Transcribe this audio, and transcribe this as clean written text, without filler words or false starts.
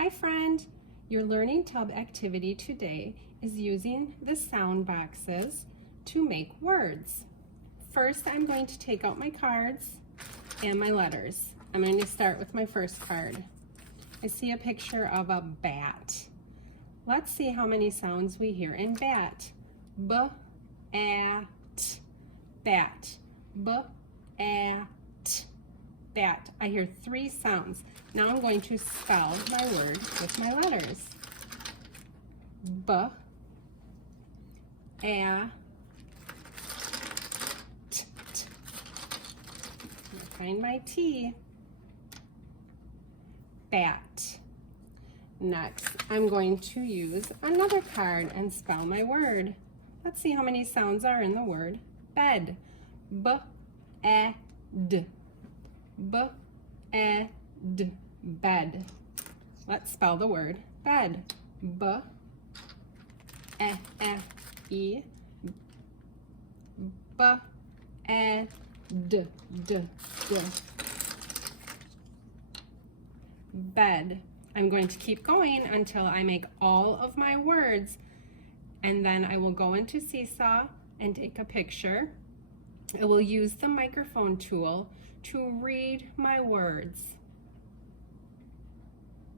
Hi friend, your Learning Tub activity today is using the sound boxes to make words. First, I'm going to take out my cards and my letters. I'm going to start with my first card. I see a picture of a bat. Let's see how many sounds we hear in bat. B-a-t, bat. B-a-t, bat. I hear 3 sounds. Now I'm going to spell my word with my letters. B-a-t. Find my T. Bat. Next, I'm going to use another card and spell my word. Let's see how many sounds are in the word bed. B-e-d. B-e-d. Bed. Let's spell the word bed. B-e-e. B-e-d. Bed. I'm going to keep going until I make all of my words, and then I will go into Seesaw and take a picture. I will use the microphone tool to read my words.